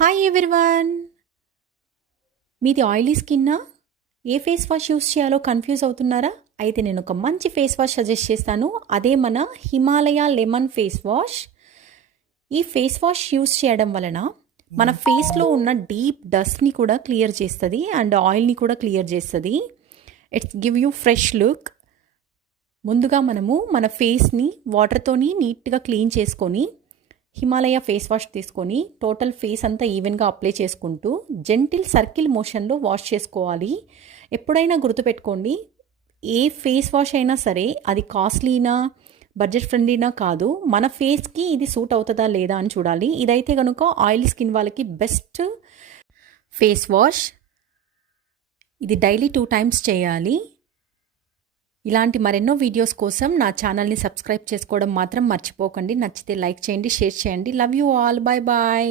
Hi everyone. మీది oily స్కిన్నా? ఏ face wash use చేయాలో confuse అవుతున్నారా? అయితే నేను ఒక మంచి ఫేస్ వాష్ సజెస్ట్ చేస్తాను. అదే మన హిమాలయ లెమన్ ఫేస్ వాష్. ఈ ఫేస్ వాష్ యూస్ చేయడం వలన మన ఫేస్లో ఉన్న డీప్ డస్ట్ని కూడా క్లియర్ చేస్తుంది అండ్ ఆయిల్ని కూడా క్లియర్ చేస్తుంది. It's give you fresh look. ముందుగా మనము మన ఫేస్ని వాటర్తోని నీట్గా క్లీన్ చేసుకొని హిమాలయ ఫేస్ వాష్ తీసుకొని టోటల్ ఫేస్ అంతా ఈవెన్గా అప్లై చేసుకుంటూ జెంటిల్ సర్కిల్ మోషన్లో వాష్ చేసుకోవాలి. ఎప్పుడైనా గుర్తుపెట్టుకోండి, ఏ ఫేస్ వాష్ అయినా సరే అది కాస్ట్లీనా బడ్జెట్ ఫ్రెండ్లీనా కాదు, మన ఫేస్కి ఇది సూట్ అవుతుందా లేదా అని చూడాలి. ఇదైతే కనుక ఆయిల్ స్కిన్ వాళ్ళకి బెస్ట్ ఫేస్ వాష్. ఇది డైలీ 2 times చేయాలి. ఇలాంటి మరెన్నో వీడియోస్ కోసం నా ఛానల్ని సబ్స్క్రైబ్ చేసుకోవడం మాత్రం మర్చిపోకండి. నచ్చితే లైక్ చేయండి, షేర్ చేయండి. Love you all. Bye bye.